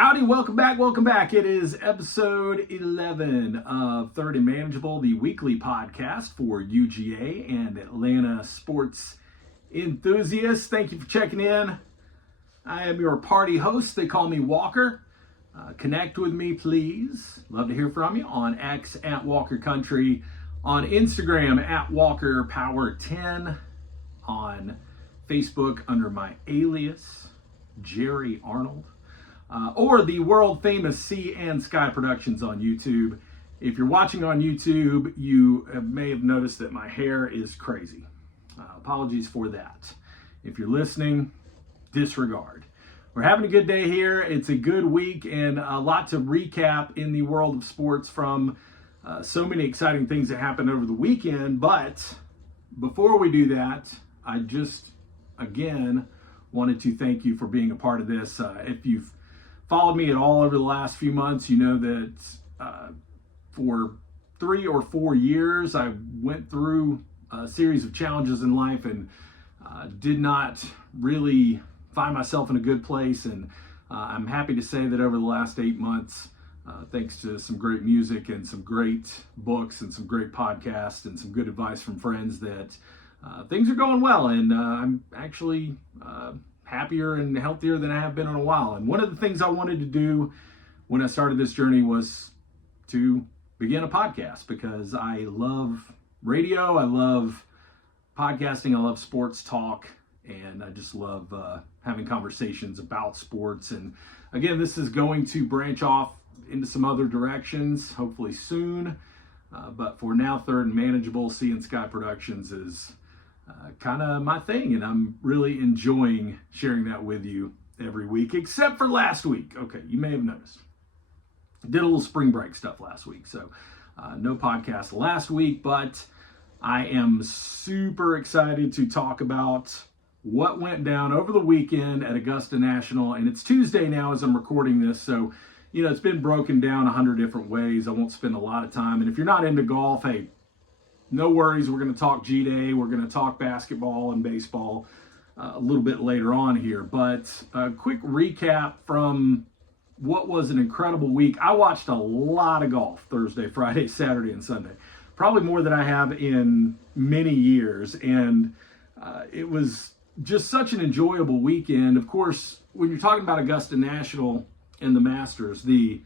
Howdy, welcome back. It is episode 11 of Third and Manageable, the weekly podcast for UGA and Atlanta sports enthusiasts. Thank you for checking in. I am your party host. They call me Walker. Connect with me, please. Love to hear from you on X at Walker Country, on Instagram at Walker Power 10, on Facebook under my alias, Jerry Arnold. Or the world famous Sea&Sky Productions on YouTube. If you're watching on YouTube, you may have noticed that my hair is crazy. Apologies for that. If you're listening, disregard. We're having a good day here. It's a good week and a lot to recap in the world of sports from so many exciting things that happened over the weekend. But before we do that, I just, again, wanted to thank you for being a part of this. If you've followed me at all over the last few months, you know that for 3 or 4 years, I went through a series of challenges in life and did not really find myself in a good place. And I'm happy to say that over the last 8 months, thanks to some great music and some great books and some great podcasts and some good advice from friends, that things are going well. And I'm actually happier and healthier than I have been in a while. And one of the things I wanted to do when I started this journey was to begin a podcast, because I love radio, I love podcasting, I love sports talk, and I just love having conversations about sports. And again, this is going to branch off into some other directions, hopefully soon. But for now, Third and Manageable, Sea&Sky Productions is kind of my thing, and I'm really enjoying sharing that with you every week, except for last week. Okay, you may have noticed. I did a little spring break stuff last week, so no podcast last week, but I am super excited to talk about what went down over the weekend at Augusta National. And it's Tuesday now as I'm recording this, so it's been broken down 100 different ways. I won't spend a lot of time, and if you're not into golf, hey, no worries. We're going to talk G-Day. We're going to talk basketball and baseball a little bit later on here. But a quick recap from what was an incredible week. I watched a lot of golf Thursday, Friday, Saturday, and Sunday. Probably more than I have in many years. And it was just such an enjoyable weekend. Of course, when you're talking about Augusta National and the Masters, the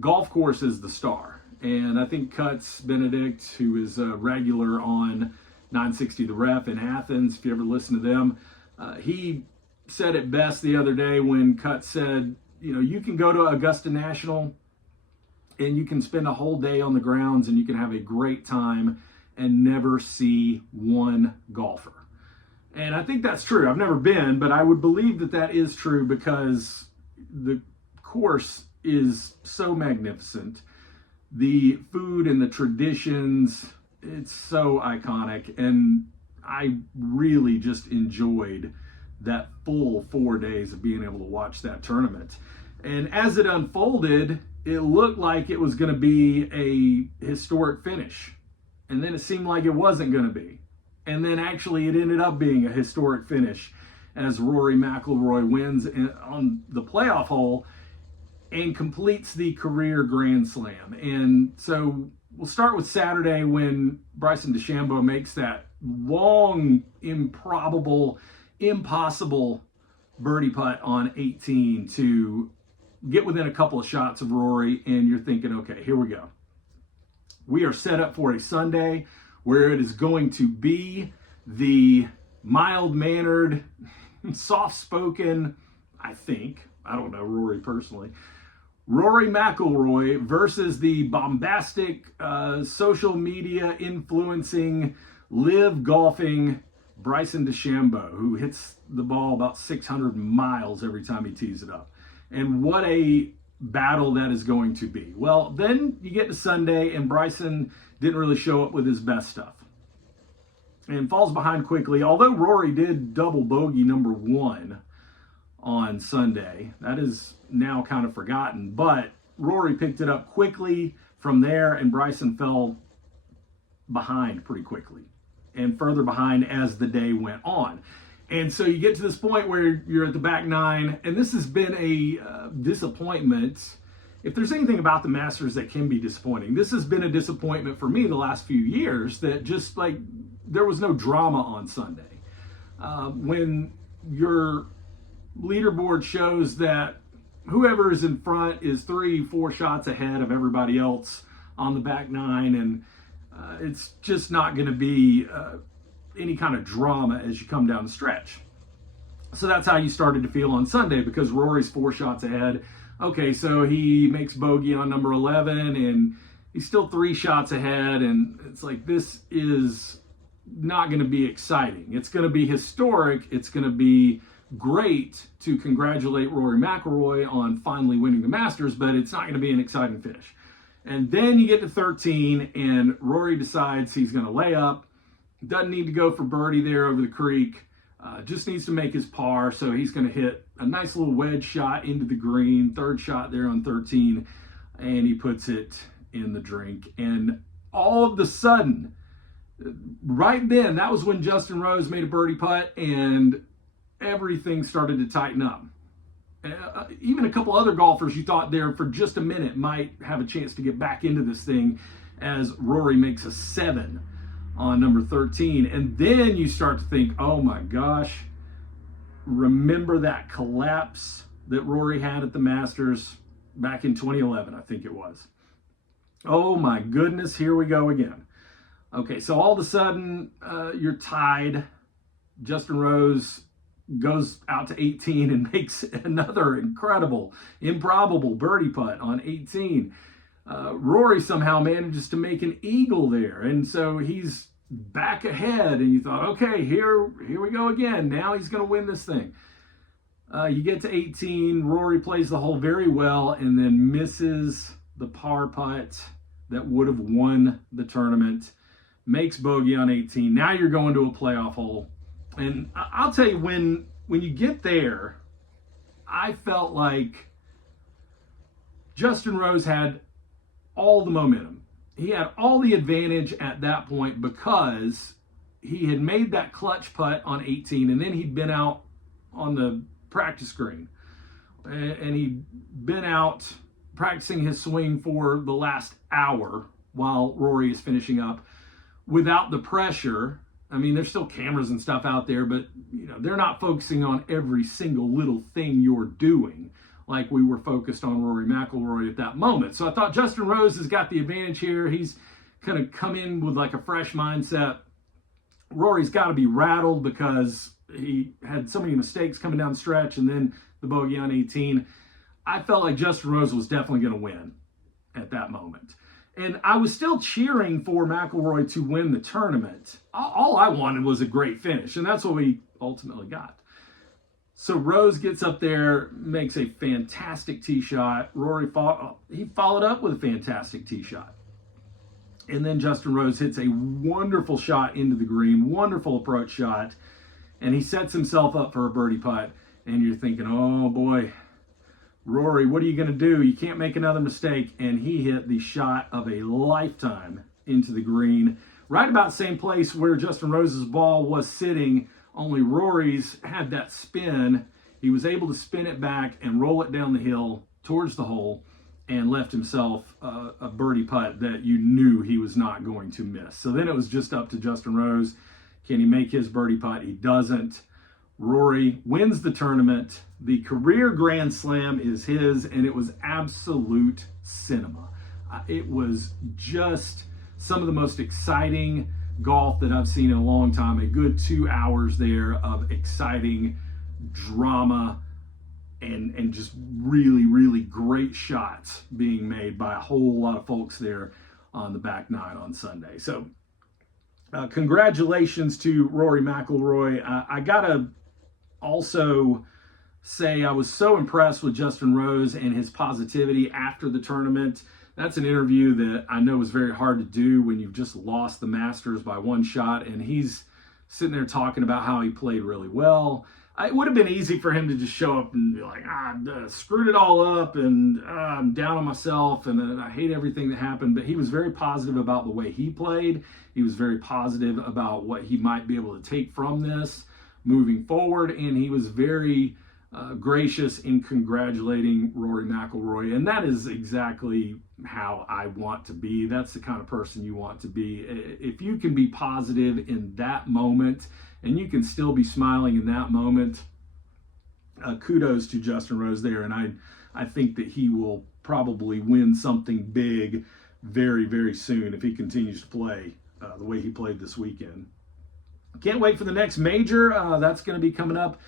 golf course is the star. And I think Cuts Benedict, who is a regular on 960 The Ref in Athens, if you ever listen to them, he said it best the other day when Cuts said, you can go to Augusta National and you can spend a whole day on the grounds and you can have a great time and never see one golfer. And I think that's true. I've never been, but I would believe that that is true, because the course is so magnificent. The food and the traditions, it's so iconic, and I really just enjoyed that full 4 days of being able to watch that tournament. And as it unfolded, it looked like it was going to be a historic finish, and then it seemed like it wasn't going to be. And then actually it ended up being a historic finish as Rory McIlroy wins on the playoff hole and completes the career Grand Slam. And so we'll start with Saturday when Bryson DeChambeau makes that long, improbable, impossible birdie putt on 18 to get within a couple of shots of Rory, and you're thinking, okay, here we go. We are set up for a Sunday where it is going to be the mild-mannered, soft-spoken, I don't know Rory personally, Rory McIlroy versus the bombastic, social media influencing, live golfing Bryson DeChambeau, who hits the ball about 600 miles every time he tees it up. And what a battle that is going to be. Well, then you get to Sunday, and Bryson didn't really show up with his best stuff and falls behind quickly. Although Rory did double bogey number 1 on Sunday, that is now kind of forgotten, but Rory picked it up quickly from there, and Bryson fell behind pretty quickly and further behind as the day went on. And so you get to this point where you're at the back nine, and this has been a disappointment. If there's anything about the Masters that can be disappointing, this has been a disappointment for me the last few years, that just like there was no drama on Sunday. When your leaderboard shows that whoever is in front is 3-4 shots ahead of everybody else on the back nine, and it's just not going to be any kind of drama as you come down the stretch. So that's how you started to feel on Sunday, because Rory's 4 shots ahead. Okay, so he makes bogey on number 11, and he's still 3 shots ahead, and it's like, this is not going to be exciting. It's going to be historic. It's going to be great to congratulate Rory McIlroy on finally winning the Masters, but it's not going to be an exciting finish. And then you get to 13, and Rory decides he's going to lay up. Doesn't need to go for birdie there over the creek. Just needs to make his par, so he's going to hit a nice little wedge shot into the green, 3rd shot there on 13, and he puts it in the drink. And all of a sudden, right then, that was when Justin Rose made a birdie putt, and everything started to tighten up. Even a couple other golfers you thought there for just a minute might have a chance to get back into this thing, as Rory makes a 7 on number 13. And then you start to think, oh my gosh, remember that collapse that Rory had at the Masters back in 2011, I think it was. Oh my goodness, here we go again. Okay, so all of a sudden, you're tied. Justin Rose goes out to 18 and makes another incredible, improbable birdie putt on 18. Rory somehow manages to make an eagle there, and so he's back ahead, and you thought, okay, here we go again. Now he's going to win this thing. You get to 18, Rory plays the hole very well, and then misses the par putt that would have won the tournament, makes bogey on 18. Now you're going to a playoff hole. And I'll tell you, when you get there, I felt like Justin Rose had all the momentum. He had all the advantage at that point, because he had made that clutch putt on 18, and then he'd been out on the practice green, and he'd been out practicing his swing for the last hour while Rory is finishing up without the pressure. I mean, there's still cameras and stuff out there, but they're not focusing on every single little thing you're doing like we were focused on Rory McIlroy at that moment. So I thought Justin Rose has got the advantage here. He's kind of come in with like a fresh mindset. Rory's got to be rattled because he had so many mistakes coming down the stretch, and then the bogey on 18. I felt like Justin Rose was definitely going to win at that moment. And I was still cheering for McIlroy to win the tournament. All I wanted was a great finish, and that's what we ultimately got. So Rose gets up there, makes a fantastic tee shot. Rory followed up with a fantastic tee shot. And then Justin Rose hits a wonderful shot into the green, wonderful approach shot, and he sets himself up for a birdie putt. And you're thinking, oh boy, Rory, what are you going to do? You can't make another mistake. And he hit the shot of a lifetime into the green, right about the same place where Justin Rose's ball was sitting, only Rory's had that spin. He was able to spin it back and roll it down the hill towards the hole, and left himself a birdie putt that you knew he was not going to miss. So then it was just up to Justin Rose. Can he make his birdie putt? He doesn't. Rory wins the tournament. The career Grand Slam is his, and it was absolute cinema. It was just some of the most exciting golf that I've seen in a long time. A good 2 hours there of exciting drama and just really, really great shots being made by a whole lot of folks there on the back nine on Sunday. So congratulations to Rory McIlroy. I gotta also say I was so impressed with Justin Rose and his positivity after the tournament. That's an interview that I know is very hard to do when you've just lost the Masters by 1 shot, and he's sitting there talking about how he played really well. It would have been easy for him to just show up and be like, screwed it all up, and I'm down on myself, and I hate everything that happened. But he was very positive about the way he played. He was very positive about what he might be able to take from this. moving forward, and he was very gracious in congratulating Rory McIlroy, and that is exactly how I want to be. That's the kind of person you want to be. If you can be positive in that moment, and you can still be smiling in that moment, kudos to Justin Rose there, and I think that he will probably win something big very, very soon if he continues to play the way he played this weekend. Can't wait for the next major. That's going to be coming up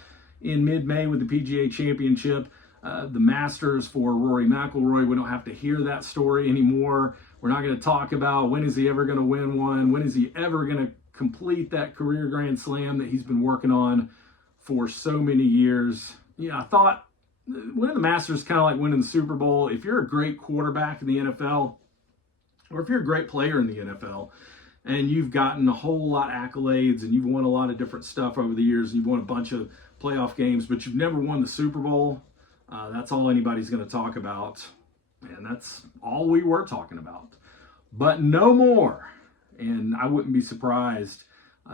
in mid-May with the PGA Championship. The Masters for Rory McIlroy, we don't have to hear that story anymore. We're not going to talk about when is he ever going to win one, when is he ever going to complete that career Grand Slam that he's been working on for so many years. I thought winning the Masters is kind of like winning the Super Bowl. If you're a great quarterback in the NFL, or if you're a great player in the NFL, and you've gotten a whole lot of accolades and you've won a lot of different stuff over the years, and you've won a bunch of playoff games, but you've never won the Super Bowl, that's all anybody's going to talk about. And that's all we were talking about. But no more. And I wouldn't be surprised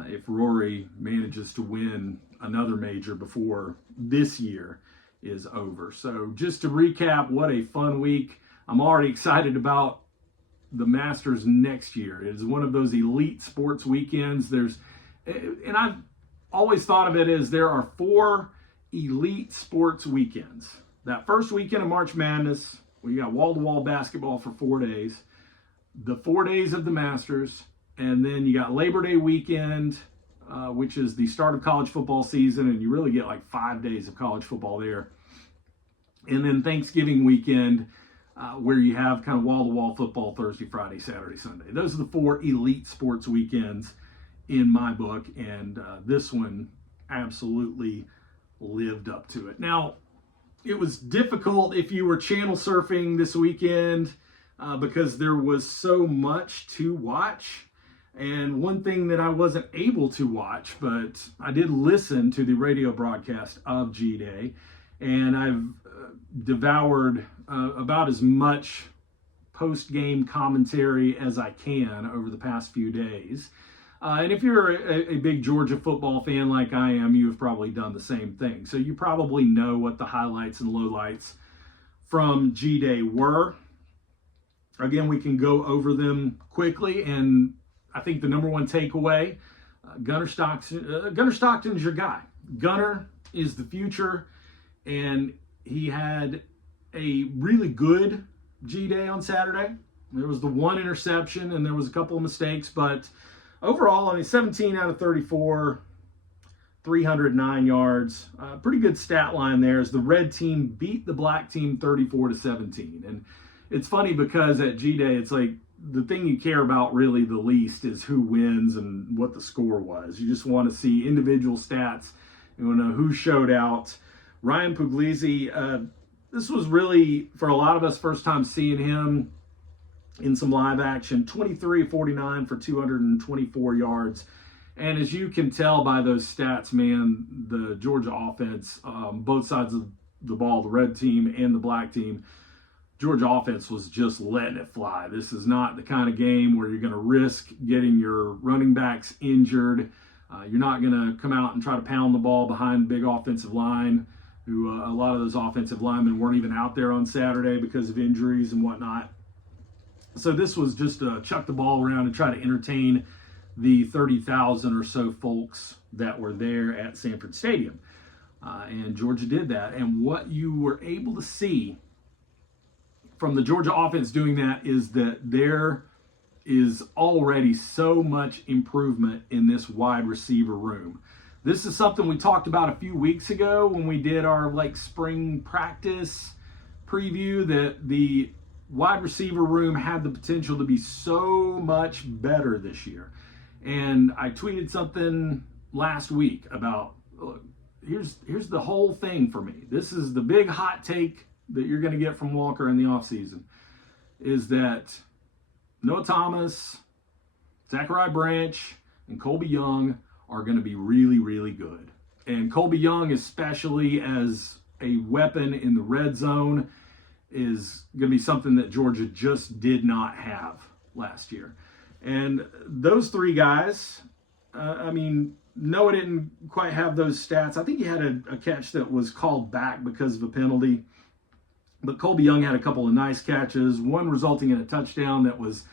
if Rory manages to win another major before this year is over. So just to recap, what a fun week. I'm already excited about the Masters next year. It is one of those elite sports weekends. And I've always thought of it as there are 4 elite sports weekends. That first weekend of March Madness, we got wall-to-wall basketball for 4 days, the 4 days of the Masters, and then you got Labor Day weekend, which is the start of college football season, and you really get like 5 days of college football there. And then Thanksgiving weekend, where you have kind of wall-to-wall football Thursday, Friday, Saturday, Sunday. Those are the 4 elite sports weekends in my book, and this one absolutely lived up to it. Now, it was difficult if you were channel surfing this weekend because there was so much to watch. And one thing that I wasn't able to watch, but I did listen to the radio broadcast of G-Day, and I've devoured about as much post-game commentary as I can over the past few days. And if you're a big Georgia football fan like I am, you have probably done the same thing. So you probably know what the highlights and lowlights from G-Day were. Again, we can go over them quickly, and I think the number one takeaway, Gunnar Stockton's your guy. Gunnar is the future, and he had a really good G-Day on Saturday. There was the one interception, and there was a couple of mistakes, but overall, 17 out of 34, 309 yards. Pretty good stat line there as the red team beat the black team 34-17. And it's funny because at G-Day, it's like the thing you care about really the least is who wins and what the score was. You just want to see individual stats. You want to know who showed out. Ryan Puglisi, this was really, for a lot of us, first time seeing him in some live action. 23-49 for 224 yards. And as you can tell by those stats, man, the Georgia offense, both sides of the ball, the red team and the black team, Georgia offense was just letting it fly. This is not the kind of game where you're going to risk getting your running backs injured. You're not going to come out and try to pound the ball behind the big offensive line, who a lot of those offensive linemen weren't even out there on Saturday because of injuries and whatnot. So this was just a chuck the ball around and try to entertain the 30,000 or so folks that were there at Sanford Stadium. And Georgia did that. And what you were able to see from the Georgia offense doing that is that there is already so much improvement in this wide receiver room. This is something we talked about a few weeks ago when we did our spring practice preview, that the wide receiver room had the potential to be so much better this year. And I tweeted something last week about, look, here's the whole thing for me. This is the big hot take that you're going to get from Walker in the offseason, is that Noah Thomas, Zachariah Branch, and Colby Young are going to be really, really good. And Colby Young, especially as a weapon in the red zone, is going to be something that Georgia just did not have last year. And those three guys I mean, Noah didn't quite have those stats. I think he had a catch that was called back because of a penalty. But Colby Young had a couple of nice catches, one resulting in a touchdown that was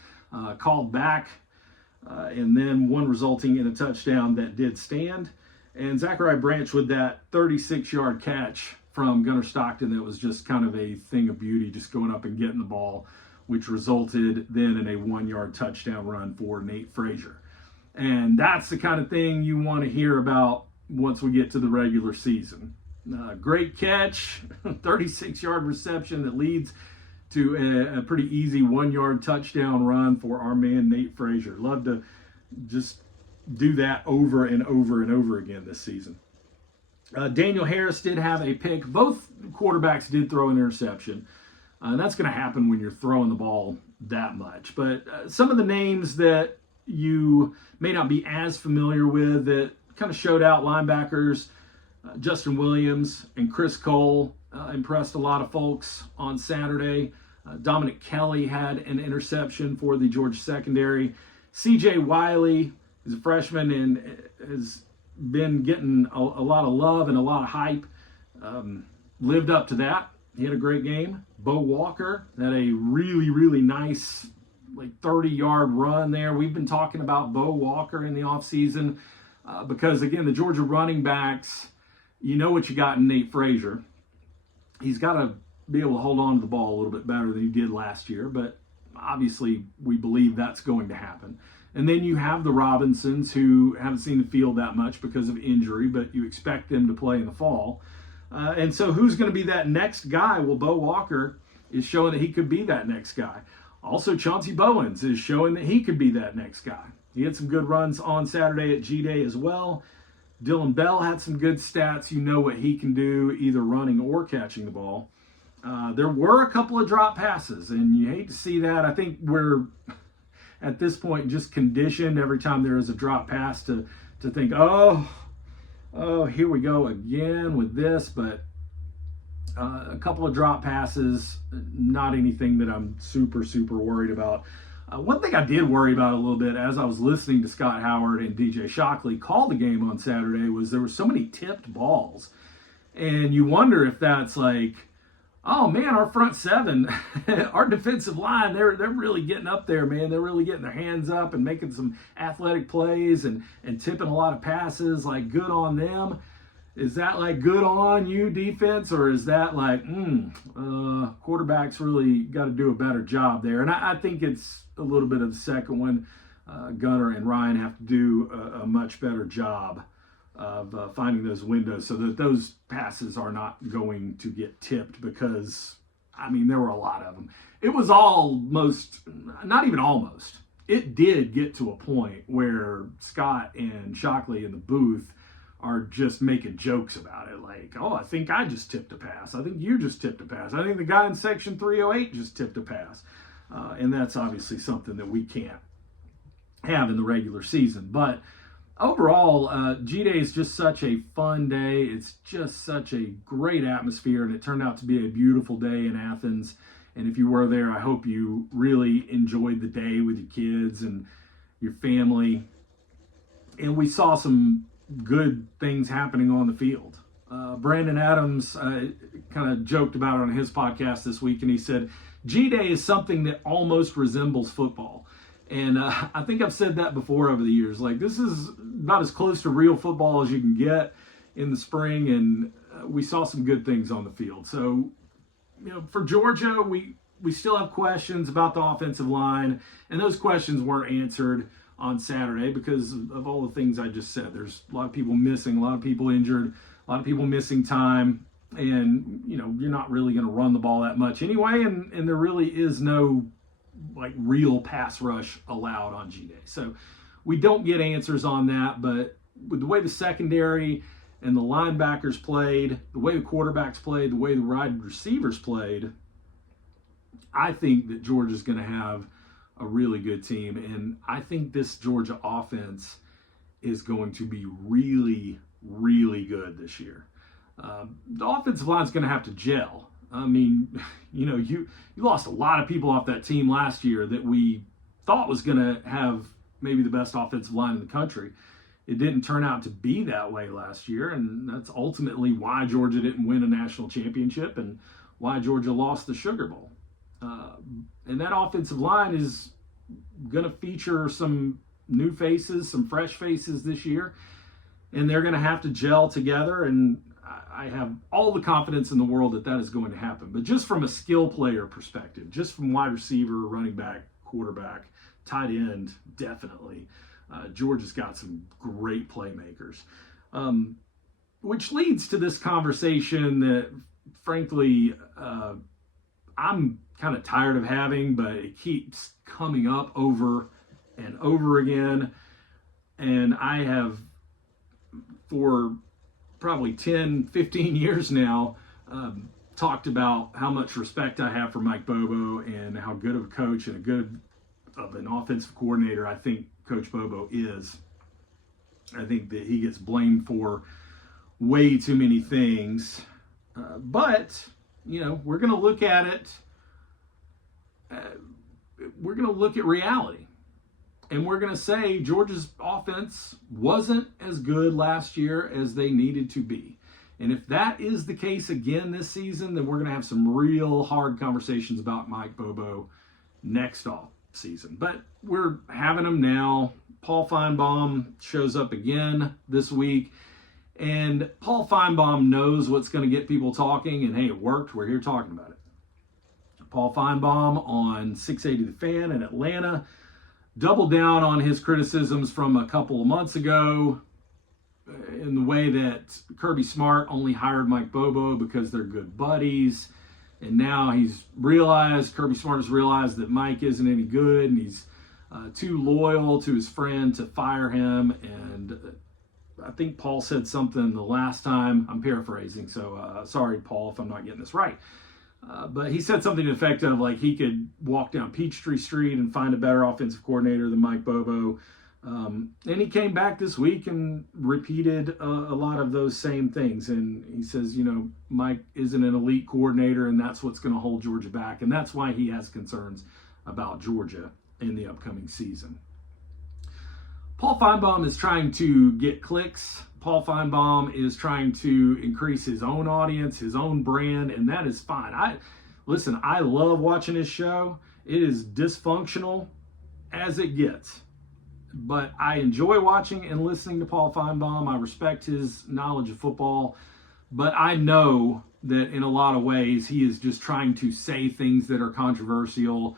called back, and then one resulting in a touchdown that did stand. And Zachariah Branch with that 36-yard catch from Gunnar Stockton that was just kind of a thing of beauty, just going up and getting the ball, which resulted then in a 1-yard touchdown run for Nate Frazier. And that's the kind of thing you want to hear about once we get to the regular season. Great catch, 36-yard reception that leads to a pretty easy 1-yard touchdown run for our man Nate Frazier. Love to just do that over and over and over again this season. Daniel Harris did have a pick. Both quarterbacks did throw an interception. And that's going to happen when you're throwing the ball that much. But some of the names that you may not be as familiar with that kind of showed out, linebackers, Justin Williams and Chris Cole impressed a lot of folks on Saturday. Dominic Kelly had an interception for the Georgia secondary. C.J. Wiley is a freshman and has been getting a lot of love and a lot of hype. Lived up to that. He had a great game. Bo Walker had a really, really nice 30-yard run there. We've been talking about Bo Walker in the offseason because, again, the Georgia running backs, you know what you got in Nate Frazier. He's got to be able to hold on to the ball a little bit better than he did last year, but obviously we believe that's going to happen. And then you have the Robinsons who haven't seen the field that much because of injury, but you expect them to play in the fall. And so who's going to be that next guy? Well, Bo Walker is showing that he could be that next guy. Also, Chauncey Bowens is showing that he could be that next guy. He had some good runs on Saturday at G-Day as well. Dylan Bell had some good stats. You know what he can do, either running or catching the ball. There were a couple of drop passes, and you hate to see that. I think we're, at this point, just conditioned every time there is a drop pass to think, oh, here we go again with this. But a couple of drop passes, not anything that I'm super, super worried about. One thing I did worry about a little bit as I was listening to Scott Howard and DJ Shockley call the game on Saturday was there were so many tipped balls. And you wonder if that's oh man, our front seven, our defensive line, they're really getting up there, man. They're really getting their hands up and making some athletic plays and tipping a lot of passes. Good on them. Is that good on you defense, or is that quarterbacks really got to do a better job there? And I think it's a little bit of the second one. Gunnar and Ryan have to do a much better job of finding those windows so that those passes are not going to get tipped because, there were a lot of them. It was not even almost. It did get to a point where Scott and Shockley in the booth are just making jokes about it. I think I just tipped a pass. I think you just tipped a pass. I think the guy in section 308 just tipped a pass. And that's obviously something that we can't have in the regular season. But overall, G-Day is just such a fun day. It's just such a great atmosphere, and it turned out to be a beautiful day in Athens. And if you were there, I hope you really enjoyed the day with your kids and your family. And we saw some good things happening on the field. Brandon Adams kind of joked about it on his podcast this week, and he said, G-Day is something that almost resembles football. And I think I've said that before over the years. This is about as close to real football as you can get in the spring, and we saw some good things on the field. So, for Georgia, we still have questions about the offensive line, and those questions weren't answered on Saturday because of all the things I just said. There's a lot of people missing, a lot of people injured, a lot of people missing time, and you're not really going to run the ball that much anyway, and there really is no real pass rush allowed on G-Day. So we don't get answers on that, but with the way the secondary and the linebackers played, the way the quarterbacks played, the way the wide receivers played, I think that Georgia's going to have a really good team. And I think this Georgia offense is going to be really, really good this year. The offensive line is going to have to gel. You lost a lot of people off that team last year that we thought was going to have maybe the best offensive line in the country. it didn't turn out to be that way last year, and that's ultimately why Georgia didn't win a national championship and why Georgia lost the Sugar Bowl. And that offensive line is going to feature some new faces, some fresh faces this year, and they're going to have to gel together, and I have all the confidence in the world that is going to happen. But just from a skill player perspective, just from wide receiver, running back, quarterback, tight end, definitely, Georgia's got some great playmakers, which leads to this conversation that, frankly, I'm kind of tired of having, but it keeps coming up over and over again. And I have, for probably 10, 15 years now, talked about how much respect I have for Mike Bobo and how good of a coach and of an offensive coordinator I think Coach Bobo is. I think that he gets blamed for way too many things. But, we're going to look at it. We're going to look at reality. And we're going to say Georgia's offense wasn't as good last year as they needed to be. And if that is the case again this season, then we're going to have some real hard conversations about Mike Bobo next off season. But we're having them now. Paul Feinbaum shows up again this week. And Paul Feinbaum knows what's going to get people talking. And hey, it worked. We're here talking about it. Paul Feinbaum on 680 The Fan in Atlanta doubled down on his criticisms from a couple of months ago in the way that Kirby Smart only hired Mike Bobo because they're good buddies. And now Kirby Smart has realized that Mike isn't any good and he's too loyal to his friend to fire him. And I think Paul said something the last time, I'm paraphrasing, so sorry, Paul, if I'm not getting this right. But he said something to the effect of like he could walk down Peachtree Street and find a better offensive coordinator than Mike Bobo. And he came back this week and repeated a lot of those same things. And he says, Mike isn't an elite coordinator, and that's what's going to hold Georgia back. And that's why he has concerns about Georgia in the upcoming season. Paul Feinbaum is trying to get clicks. Paul Feinbaum is trying to increase his own audience, his own brand, and that is fine. I love watching his show. It is dysfunctional as it gets. But I enjoy watching and listening to Paul Feinbaum. I respect his knowledge of football. But I know that in a lot of ways, he is just trying to say things that are controversial.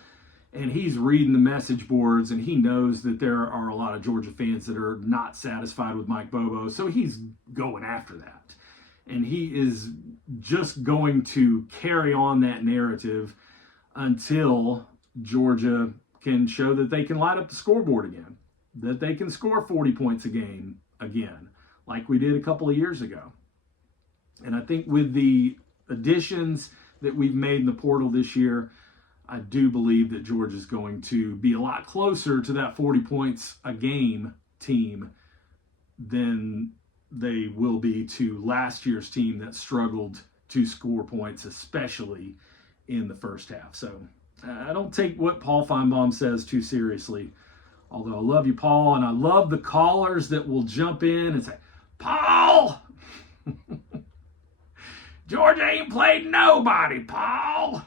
And he's reading the message boards, and he knows that there are a lot of Georgia fans that are not satisfied with Mike Bobo. So he's going after that. And he is just going to carry on that narrative until Georgia can show that they can light up the scoreboard again, that they can score 40 points a game again, like we did a couple of years ago. And I think with the additions that we've made in the portal this year, I do believe that Georgia's going to be a lot closer to that 40 points a game team than they will be to last year's team that struggled to score points, especially in the first half. So I don't take what Paul Feinbaum says too seriously, although I love you, Paul, and I love the callers that will jump in and say, Paul, Georgia ain't played nobody, Paul.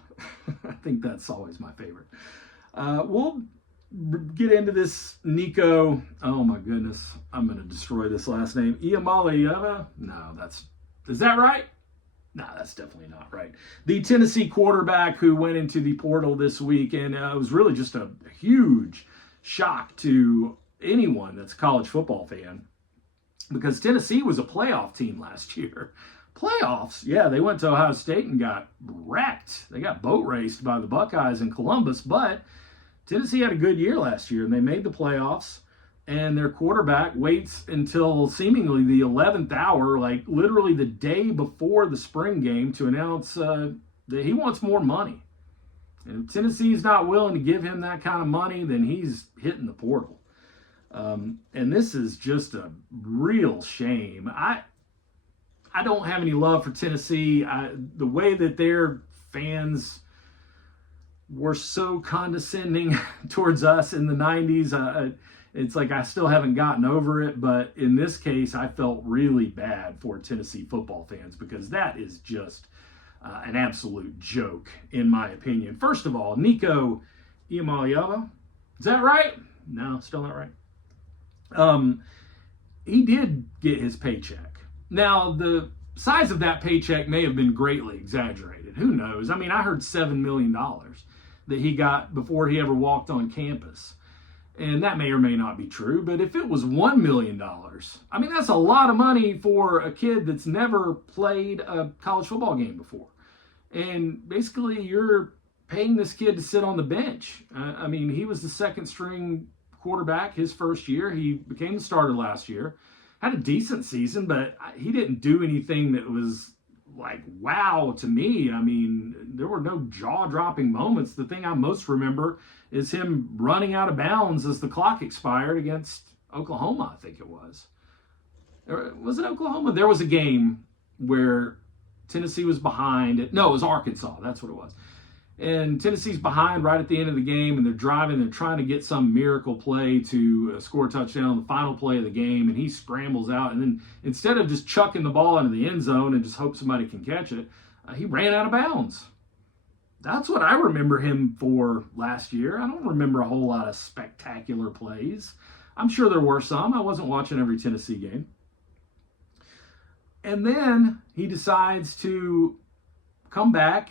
I think that's always my favorite. We'll get into this Nico. Oh my goodness, I'm going to destroy this last name. Iamaleava? No, is that right? No, that's definitely not right. The Tennessee quarterback who went into the portal this week, and it was really just a huge shock to anyone that's a college football fan because Tennessee was a playoff team last year. Playoffs, yeah, they went to Ohio State and got wrecked. They got boat raced by the Buckeyes in Columbus, but Tennessee had a good year last year, and they made the playoffs, and their quarterback waits until seemingly the 11th hour, like literally the day before the spring game, to announce that he wants more money. And if Tennessee's not willing to give him that kind of money, then he's hitting the portal. And this is just a real shame. I don't have any love for Tennessee. The way that their fans were so condescending towards us in the 90s, it's like I still haven't gotten over it. But in this case, I felt really bad for Tennessee football fans because that is just an absolute joke, in my opinion. First of all, Nico Iamaleava, is that right? No, still not right. He did get his paycheck. Now, the size of that paycheck may have been greatly exaggerated. Who knows? I mean, I heard $7 million that he got before he ever walked on campus. And that may or may not be true, but if it was $1 million, I mean, that's a lot of money for a kid that's never played a college football game before. And basically, you're paying this kid to sit on the bench. I mean, he was the second string quarterback his first year. He became the starter last year. Had a decent season, but he didn't do anything that was like wow to me. I mean, there were no jaw-dropping moments. The thing I most remember is him running out of bounds as the clock expired against Oklahoma, I think it was. Was it Oklahoma? There was a game where Tennessee was behind. No, it was Arkansas. That's what it was. And Tennessee's behind right at the end of the game, and they're driving. They're trying to get some miracle play to score a touchdown on the final play of the game, and he scrambles out. And then instead of just chucking the ball into the end zone and just hope somebody can catch it, he ran out of bounds. That's what I remember him for last year. I don't remember a whole lot of spectacular plays. I'm sure there were some. I wasn't watching every Tennessee game. And then he decides to come back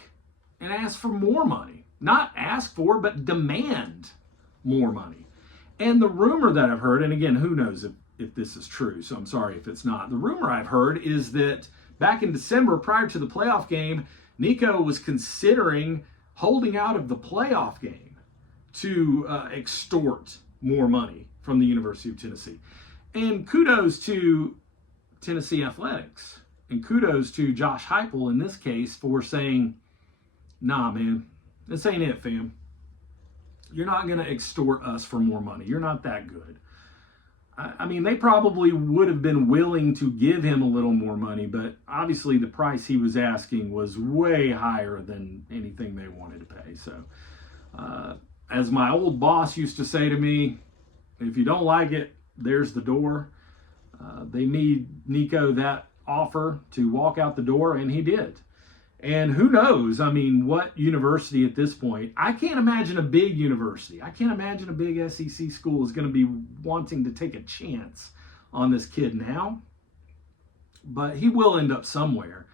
and ask for more money. Not ask for, but demand more money. And the rumor that I've heard, and again, who knows if this is true, so I'm sorry if it's not. The rumor I've heard is that back in December, prior to the playoff game, Nico was considering holding out of the playoff game to extort more money from the University of Tennessee. And kudos to Tennessee Athletics, and kudos to Josh Heupel in this case for saying, nah, man, this ain't it, fam. You're not going to extort us for more money. You're not that good. I mean, they probably would have been willing to give him a little more money, but obviously the price he was asking was way higher than anything they wanted to pay. So, as my old boss used to say to me, if you don't like it, there's the door. They made Nico that offer to walk out the door, and he did. And who knows, I mean, what university at this point, I can't imagine a big university. I can't imagine a big SEC school is going to be wanting to take a chance on this kid now. But he will end up somewhere.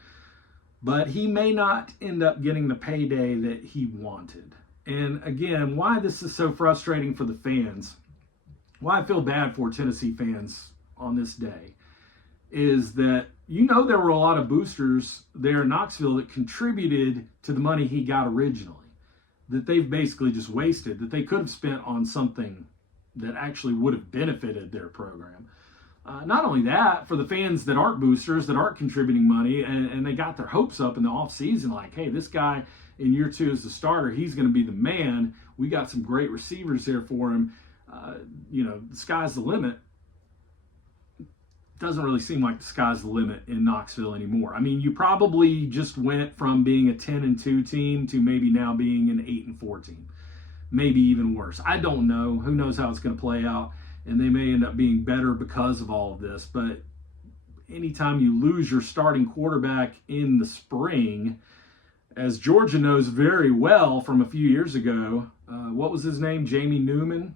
But he may not end up getting the payday that he wanted. And again, why this is so frustrating for the fans, why I feel bad for Tennessee fans on this day, is that there were a lot of boosters there in Knoxville that contributed to the money he got originally, that they've basically just wasted, that they could have spent on something that actually would have benefited their program. Not only that, for the fans that aren't boosters, that aren't contributing money, and they got their hopes up in the offseason, like, hey, this guy in year 2 as the starter, he's going to be the man. We got some great receivers there for him. The sky's the limit. Doesn't really seem like the sky's the limit in Knoxville anymore. I mean, you probably just went from being a 10-2 team to maybe now being an 8-4 team. Maybe even worse. I don't know. Who knows how it's going to play out? And they may end up being better because of all of this. But anytime you lose your starting quarterback in the spring, as Georgia knows very well from a few years ago, what was his name? Jamie Newman.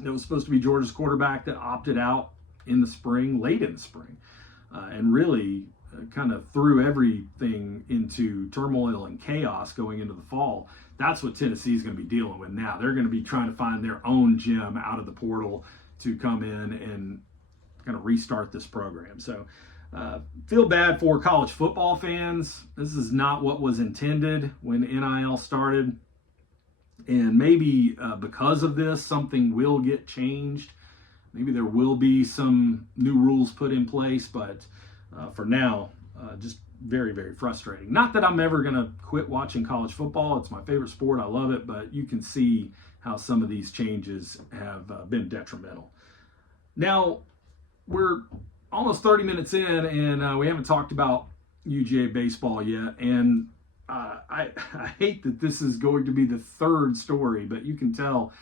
That was supposed to be Georgia's quarterback that opted out in the spring, late in the spring, and really kind of threw everything into turmoil and chaos going into the fall. That's what Tennessee's going to be dealing with now. They're going to be trying to find their own gem out of the portal to come in and kind of restart this program. So feel bad for college football fans. This is not what was intended when NIL started. And maybe because of this, something will get changed. Maybe there will be some new rules put in place, but for now, just very, very frustrating. Not that I'm ever going to quit watching college football. It's my favorite sport. I love it, but you can see how some of these changes have been detrimental. Now, we're almost 30 minutes in, and we haven't talked about UGA baseball yet, and I hate that this is going to be the third story, but you can tell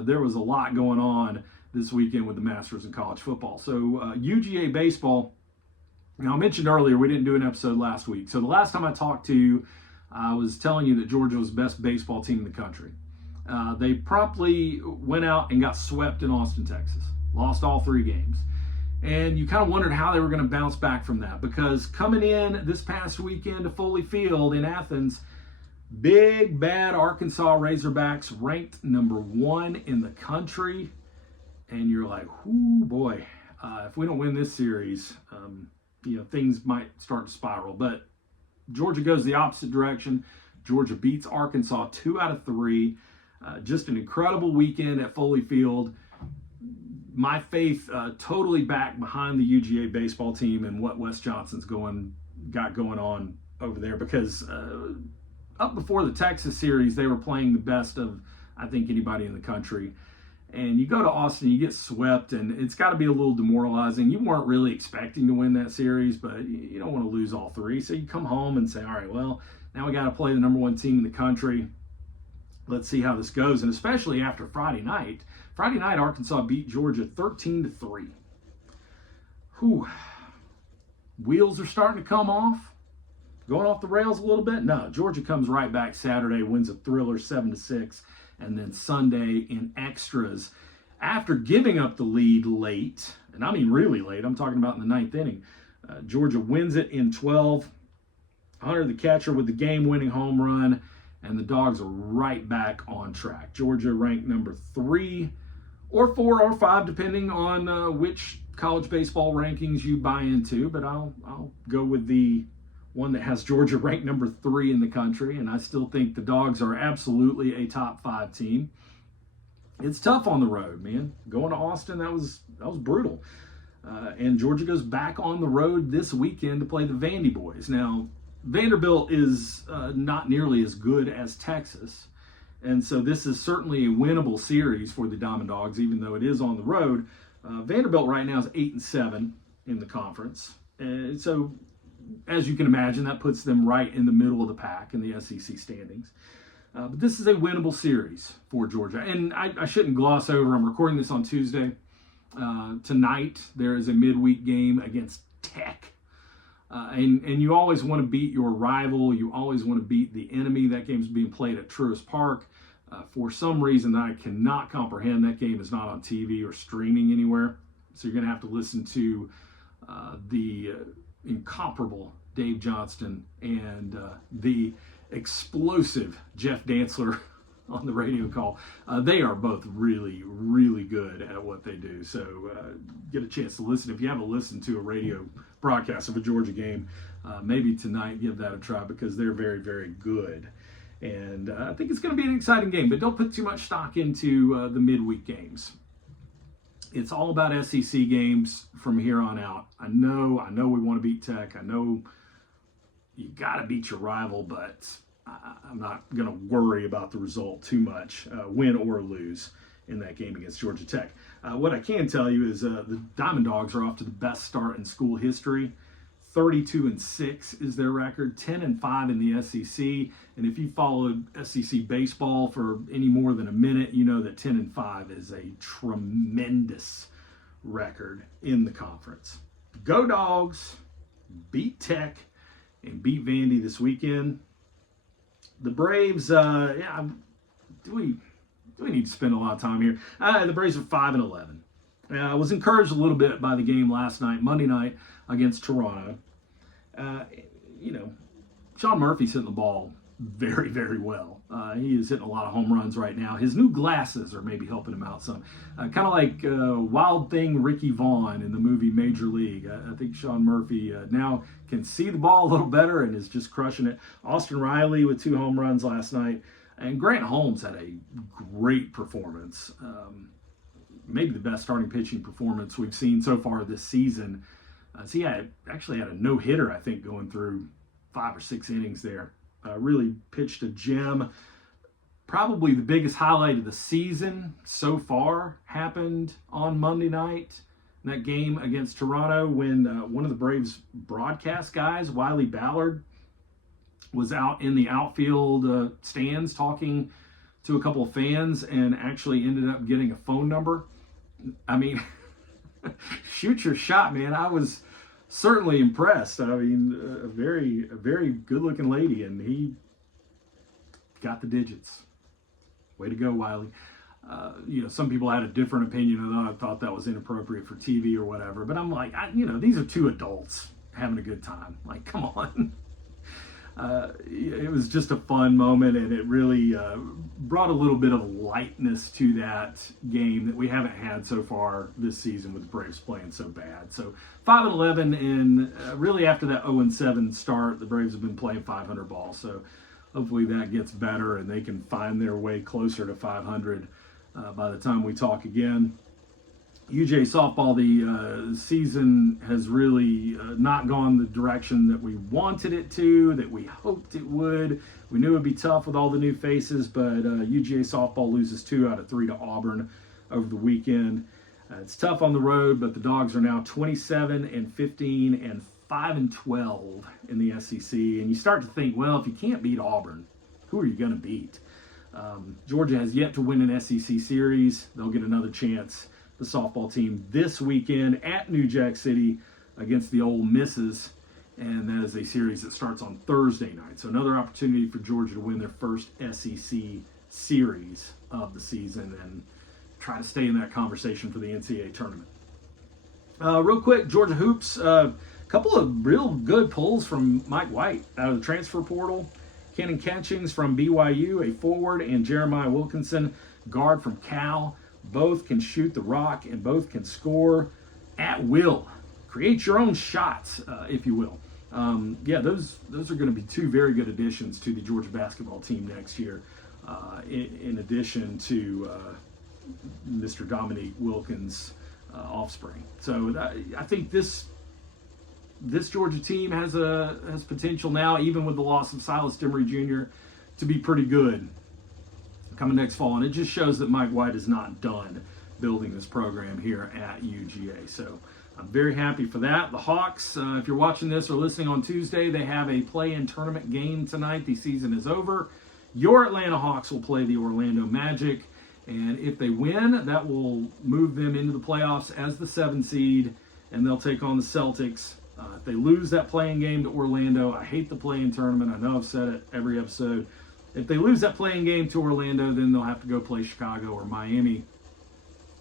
there was a lot going on this weekend with the Masters in college football. So UGA baseball, now I mentioned earlier we didn't do an episode last week. So the last time I talked to you, I was telling you that Georgia was the best baseball team in the country. They promptly went out and got swept in Austin, Texas. Lost all 3 games. And you kind of wondered how they were going to bounce back from that, because coming in this past weekend to Foley Field in Athens, big bad Arkansas Razorbacks ranked number 1 in the country. And you're like, whoo boy, if we don't win this series, things might start to spiral. But Georgia goes the opposite direction. Georgia beats Arkansas 2 out of 3. Just an incredible weekend at Foley Field. My faith totally back behind the UGA baseball team and what Wes Johnson's got going on over there, because up before the Texas series, they were playing the best of, I think, anybody in the country. And you go to Austin, you get swept, and it's got to be a little demoralizing. You weren't really expecting to win that series, but you don't want to lose all 3. So you come home and say, all right, well, now we got to play the number 1 team in the country. Let's see how this goes. And especially after Friday night. Friday night, Arkansas beat Georgia 13-3. Whew. Wheels are starting to come off. Going off the rails a little bit? No, Georgia comes right back Saturday, wins a thriller 7-6, and then Sunday in extras. After giving up the lead late, and I mean really late, I'm talking about in the 9th inning, Georgia wins it in 12. Hunter, the catcher, with the game-winning home run, and the Dawgs are right back on track. Georgia ranked number 3 or 4 or 5, depending on which college baseball rankings you buy into, but I'll go with the one that has Georgia ranked number 3 in the country, and I still think the Dawgs are absolutely a top 5 team. It's tough on the road, man. Going to Austin, that was brutal. And Georgia goes back on the road this weekend to play the Vandy boys. Now, Vanderbilt is not nearly as good as Texas, and so this is certainly a winnable series for the Diamond Dogs, even though it is on the road. Vanderbilt right now is 8-7 in the conference, and so as you can imagine, that puts them right in the middle of the pack in the SEC standings. But this is a winnable series for Georgia, and I shouldn't gloss over. I'm recording this on Tuesday. Tonight there is a midweek game against Tech. And you always want to beat your rival. You always want to beat the enemy. That game's being played at Truist Park. For some reason that I cannot comprehend, that game is not on TV or streaming anywhere. So you're going to have to listen to the incomparable Dave Johnston and the explosive Jeff Dantzler on the radio call. They are both really, really good at what they do. So get a chance to listen. If you haven't listened to a radio broadcast of a Georgia game, maybe tonight give that a try, because they're very, very good. And I think it's going to be an exciting game, but don't put too much stock into the midweek games. It's all about SEC games from here on out. I know we want to beat Tech. I know you got to beat your rival, but I'm not going to worry about the result too much, win or lose, in that game against Georgia Tech. What I can tell you is the Diamond Dogs are off to the best start in school history. 32-6 is their record, 10-5 in the SEC. And if you followed SEC baseball for any more than a minute, you know that 10-5 is a tremendous record in the conference. Go Dogs, beat Tech, and beat Vandy this weekend. The Braves, do we need to spend a lot of time here? The Braves are 5-11. I was encouraged a little bit by the game last night, Monday night, against Toronto. Sean Murphy's hitting the ball very, very well. He is hitting a lot of home runs right now. His new glasses are maybe helping him out some. Kind of like Wild Thing Ricky Vaughn in the movie Major League. I think Sean Murphy now can see the ball a little better and is just crushing it. Austin Riley with 2 home runs last night. And Grant Holmes had a great performance. Maybe the best starting pitching performance we've seen so far this season. So he actually had a no-hitter, I think, going through 5 or 6 innings there. Really pitched a gem. Probably the biggest highlight of the season so far happened on Monday night. In that game against Toronto, when one of the Braves broadcast guys, Wiley Ballard, was out in the outfield stands talking to a couple of fans and actually ended up getting a phone number I mean, shoot your shot, man. I was certainly impressed. I mean, a very good-looking lady, and he got the digits. Way to go, Wiley. Some people had a different opinion, and I thought that was inappropriate for TV or whatever. But I'm like, these are two adults having a good time. Like, come on. It was just a fun moment, and it really brought a little bit of lightness to that game that we haven't had so far this season with the Braves playing so bad. So 5-11, and really after that 0-7 start, the Braves have been playing 500 ball. So hopefully that gets better, and they can find their way closer to 500 by the time we talk again. UGA softball, the season has really not gone the direction that we wanted it to, that we hoped it would. We knew it would be tough with all the new faces, but UGA softball loses 2 out of 3 to Auburn over the weekend. It's tough on the road, but the Dawgs are now 27-15 and 5-12 in the SEC. And you start to think, well, if you can't beat Auburn, who are you going to beat? Georgia has yet to win an SEC series. They'll get another chance, the softball team, this weekend at New Jack City against the Ole Misses, and that is a series that starts on Thursday night. So another opportunity for Georgia to win their first SEC series of the season and try to stay in that conversation for the NCAA tournament. Real quick, Georgia hoops, a couple of real good pulls from Mike White out of the transfer portal. Kenan Catchings from BYU, a forward, and Jeremiah Wilkinson, guard from Cal. Both can shoot the rock and both can score at will. Create your own shots, if you will. Those are going to be 2 very good additions to the Georgia basketball team next year, in addition to Mr. Dominique Wilkins' offspring. So I think this Georgia team has potential now, even with the loss of Silas Demery Jr., to be pretty good coming next fall. And it just shows that Mike White is not done building this program here at UGA. So I'm very happy for that. The Hawks, if you're watching this or listening on Tuesday, they have a play-in tournament game tonight. The season is over. Your Atlanta Hawks will play the Orlando Magic. And if they win, that will move them into the playoffs as the 7 seed, and they'll take on the Celtics. If they lose that play-in game to Orlando, I hate the play-in tournament. I know I've said it every episode. If they lose that play-in game to Orlando, then they'll have to go play Chicago or Miami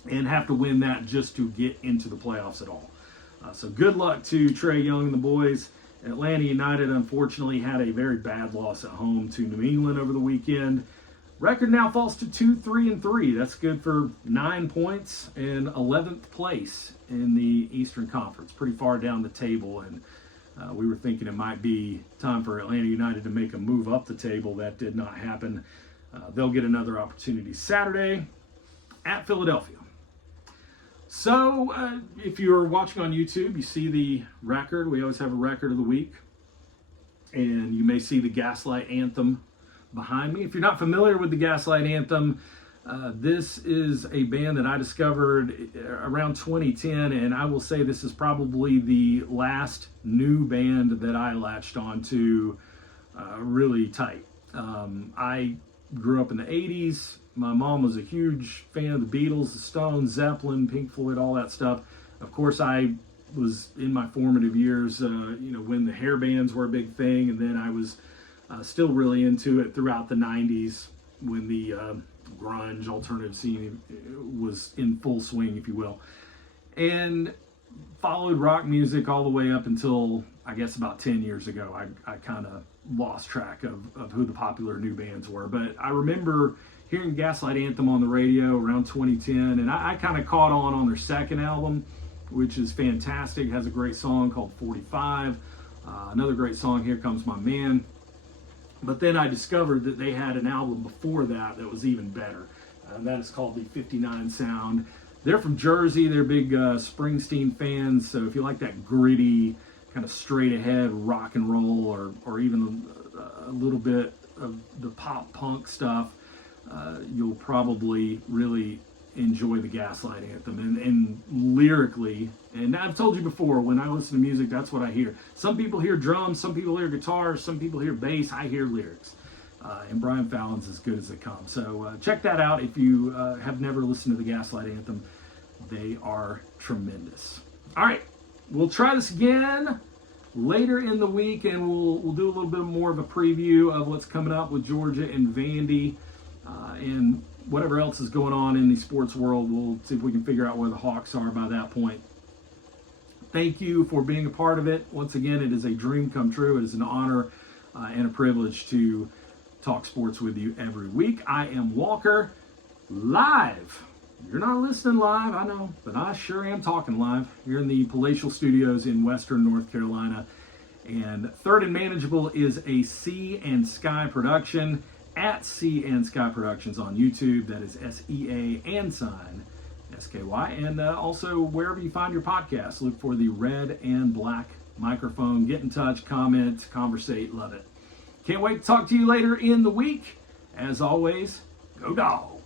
and have to win that just to get into the playoffs at all. So good luck to Trae Young and the boys. Atlanta United, unfortunately, had a very bad loss at home to New England over the weekend. Record now falls to 2-3-3. That's good for 9 points and 11th place in the Eastern Conference. Pretty far down the table, and we were thinking it might be time for Atlanta United to make a move up the table. That did not happen. They'll get another opportunity Saturday at Philadelphia. So if you're watching on YouTube, you see the record. We always have a record of the week. And you may see the Gaslight Anthem behind me. If you're not familiar with the Gaslight Anthem, this is a band that I discovered around 2010, and I will say this is probably the last new band that I latched onto really tight. I grew up in the 80s. My mom was a huge fan of the Beatles, the Stones, Zeppelin, Pink Floyd, all that stuff. Of course, I was in my formative years, when the hair bands were a big thing, and then I was still really into it throughout the 90s when the grunge alternative scene was in full swing, if you will. And followed rock music all the way up until, I guess, about 10 years ago. I kind of lost track of who the popular new bands were. But I remember hearing Gaslight Anthem on the radio around 2010, and I kind of caught on their second album, which is fantastic. It has a great song called 45. Another great song, Here Comes My Man. But then I discovered that they had an album before that was even better. That is called the 59 Sound. They're from Jersey. They're big Springsteen fans. So if you like that gritty, kind of straight ahead rock and roll, or even a little bit of the pop punk stuff, you'll probably really enjoy the Gaslight Anthem. And lyrically, and I've told you before, when I listen to music, that's what I hear. Some people hear drums, some people hear guitars, some people hear bass. I hear lyrics. And Brian Fallon's as good as they come. So check that out if you have never listened to the Gaslight Anthem. They are tremendous. All right, we'll try this again later in the week, and we'll do a little bit more of a preview of what's coming up with Georgia and Vandy, and whatever else is going on in the sports world. We'll see if we can figure out where the Hawks are by that point. Thank you for being a part of it. Once again, it is a dream come true. It is an honor and a privilege to talk sports with you every week. I am Walker, live. You're not listening live, I know, but I sure am talking live here in the palatial studios in Western North Carolina. And Third and Manageable is a Sea&Sky production at Sea&Sky Productions on YouTube. That is SEA and sign SKY. And also wherever you find your podcasts, look for the red and black microphone. Get in touch, comment, conversate, love it. Can't wait to talk to you later in the week. As always, go Dawgs.